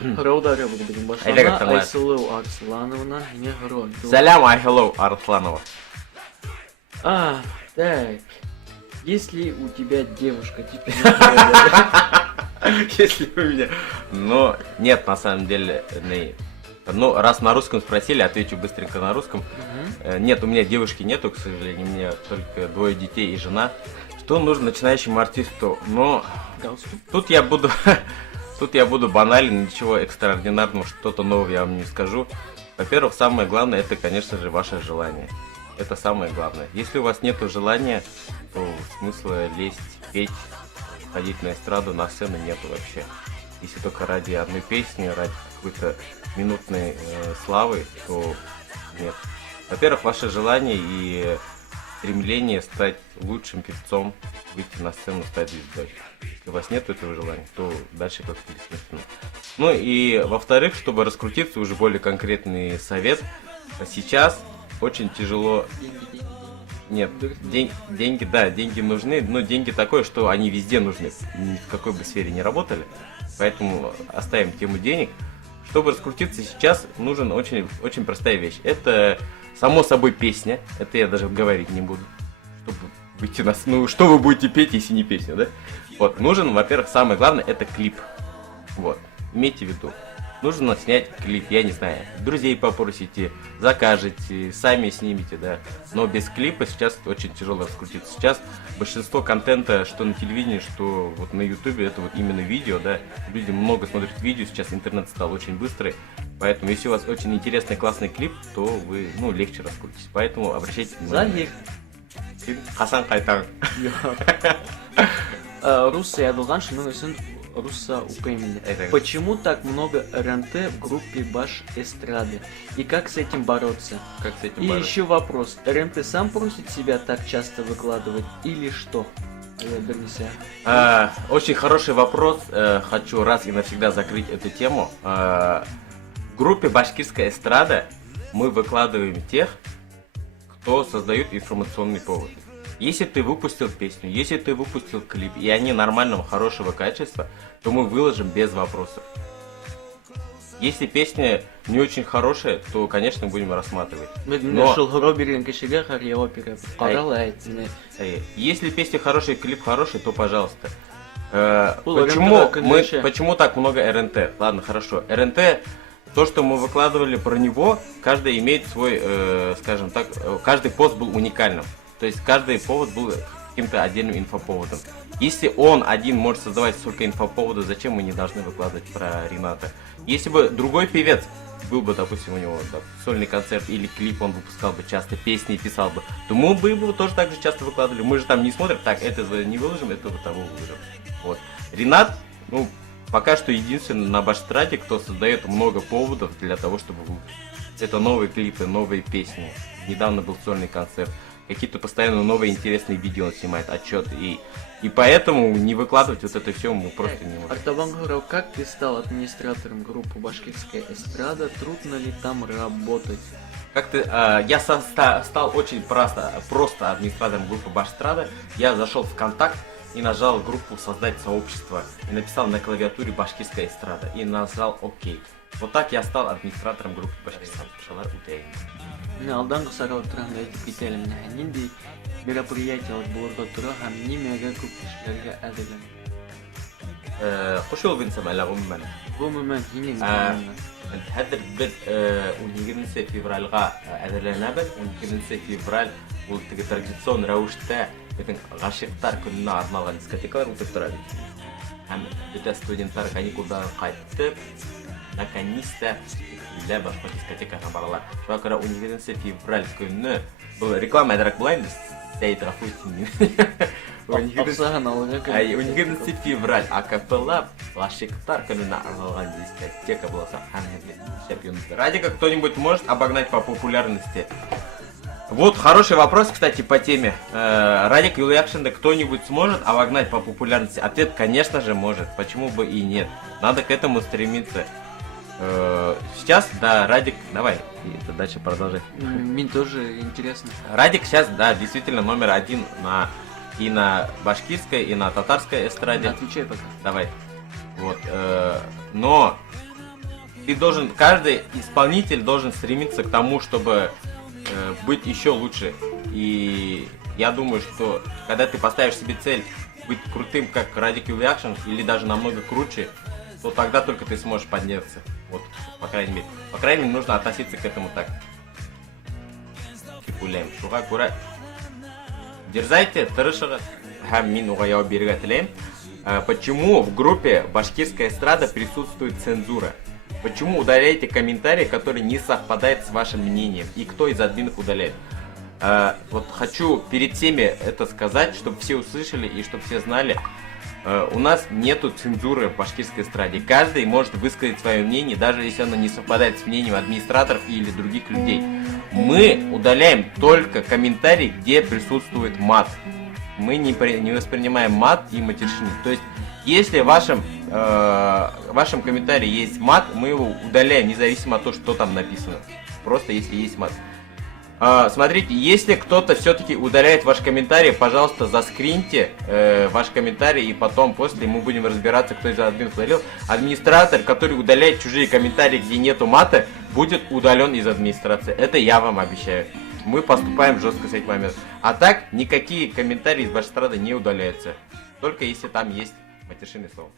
Раудары будем башлана. Айсылу Арслановна не гром. Салям Айхеллоу Арсланова. Так. Если у тебя девушка, теперь... Если у меня... Ну, нет, на самом деле, ну, раз на русском спросили, отвечу быстренько на русском. Нет, у меня девушки нету, к сожалению, у меня только 2 детей и жена. Что нужно начинающему артисту? Но тут я буду банален, ничего экстраординарного, что-то нового я вам не скажу. Во-первых, самое главное, это, конечно же, ваше желание. Это самое главное. Если у вас нет желания, то смысла лезть, петь, ходить на эстраду, на сцену нету вообще. Если только ради одной песни, ради какой-то минутной славы, то нет. Во-первых, ваше желание и стремление стать лучшим певцом, выйти на сцену, стать звездой. Если у вас нет этого желания, то дальше как-то бессмысленно. Ну и во-вторых, чтобы раскрутиться, уже более конкретный совет. Сейчас очень тяжело. Нет, деньги, да, деньги нужны, но деньги такое, что они везде нужны, ни в какой бы сфере не работали. Поэтому оставим тему денег. Чтобы раскрутиться сейчас, нужен очень простая вещь. Это, само собой, песня. Это я даже говорить не буду. Чтобы выйти на... Ну, что вы будете петь, если не песня, да? Вот, нужен, во-первых, самое главное, это клип. Вот, имейте в виду. Нужно снять клип, я не знаю, друзей попросите, закажете, сами снимете, да. Но без клипа сейчас очень тяжело раскрутиться. Сейчас большинство контента, что на телевидении, что вот на ютубе, это вот именно видео, да. Люди много смотрят видео, сейчас интернет стал очень быстрый. Поэтому, если у вас очень интересный, классный клип, то вы, ну, легче раскрутитесь. Поэтому обращайте внимание. Хасан Кайтан. Русса ядылган шының үшін Русса укаймили. Почему так много РНТ в группе Баш Эстрады? И как с этим бороться? И еще вопрос. РНТ сам просит себя так часто выкладывать или что? Очень хороший вопрос. Хочу раз и навсегда закрыть эту тему. В группе Башкирская эстрада мы выкладываем тех, кто создает информационный повод. Если ты выпустил песню, если ты выпустил клип, и они нормального, хорошего качества, то мы выложим без вопросов. Если песня не очень хорошая, то, конечно, будем рассматривать. Но... Если песня хорошая, клип хороший, то пожалуйста. Почему так много РНТ? Ладно, хорошо. РНТ, то, что мы выкладывали про него, каждый имеет свой, скажем так, каждый пост был уникальным. То есть каждый повод был каким-то отдельным инфоповодом. Если он один может создавать столько инфоповодов, зачем мы не должны выкладывать про Рената? Если бы другой певец был бы, допустим, у него сольный концерт или клип, он выпускал бы часто, песни писал бы, то мы бы его тоже так же часто выкладывали. Мы же там не смотрим, так, это не выложим, это вот того выложим. Вот. Ренат, ну, пока что единственный на Баштрате, кто создает много поводов для того, чтобы выпустить. Это новые клипы, новые песни. Недавно был сольный концерт. Какие-то постоянно новые интересные видео он снимает, отчеты. И поэтому не выкладывать вот это все мы просто не можем. Артабангуров, как ты стал администратором группы Башкирская эстрада? Трудно ли там работать? Я стал очень просто администратором группы Баштрада. Я зашел в контакт и нажал группу «Создать сообщество». И написал на клавиатуре «Башкирская эстрада». И нажал «Ок». Вот так я стал администратором группы Башкирская эстрада. Алдан кысарал турганда айтып кетели мына нинди мероприятиялар болорго тура һәм нимәгә күп кешеләргә әзерләнә. Кушыл бинсем әле гомумән. Гомумән һинең Хәзер без 12 февральгә әзерләнәбез. 12 февраль ул теге традицион рәвештә безнең гашыйктар көненә арналган дискотекалар үтеп тора бит. Һәм бөтә студентлар каникулдан кайтып, наконец-то для башка дискотекаға баралар. Шуңа күрә 12 февраль көнне бұл реклама әдерәк булайын сәйт гафуйтин. 12 февраль акапелла гашыйктар көненә арналган дискотека булса һәм чемпионы. Радио кто-нибудь может обогнать по популярности? Вот хороший вопрос, кстати, по теме. Радик Юлиакшинда кто-нибудь сможет обогнать по популярности? Ответ, конечно же, может. Почему бы и нет? Надо к этому стремиться. Сейчас, да, Радик, давай, это дальше продолжай. Мне тоже интересно. Радик сейчас, да, действительно номер один и на башкирской, и на татарской эстраде. Отвечай пока. Давай. Вот, но каждый исполнитель должен стремиться к тому, чтобы быть еще лучше. И я думаю, что когда ты поставишь себе цель быть крутым, как Radical Reaction, или даже намного круче, то тогда только ты сможешь подняться. Вот, по крайней мере. По крайней мере, нужно относиться к этому так. Гуляем. Шуга, кура. Дерзайте, тырышыгы. Мин угаяу берега тілейм. Почему в группе «Башкирская эстрада» присутствует цензура? Почему удаляете комментарии, которые не совпадают с вашим мнением? И кто из админов удаляет? Вот хочу перед всеми это сказать, чтобы все услышали и чтобы все знали. У нас нету цензуры в башкирской эстраде. Каждый может высказать свое мнение, даже если оно не совпадает с мнением администраторов или других людей. Мы удаляем только комментарии, где присутствует мат. Мы не воспринимаем мат и матершины. То есть, если в вашем комментарии есть мат, мы его удаляем, независимо от того, что там написано. Просто если есть мат. Смотрите, если кто-то все-таки удаляет ваш комментарий, пожалуйста, заскриньте ваш комментарий, и потом после мы будем разбираться, кто из админов удалил. Администратор, который удаляет чужие комментарии, где нету мата, будет удален из администрации. Это я вам обещаю. Мы поступаем жестко с этим моментом. А так, никакие комментарии из вашей эстрады не удаляются. Только если там есть матершинное слово.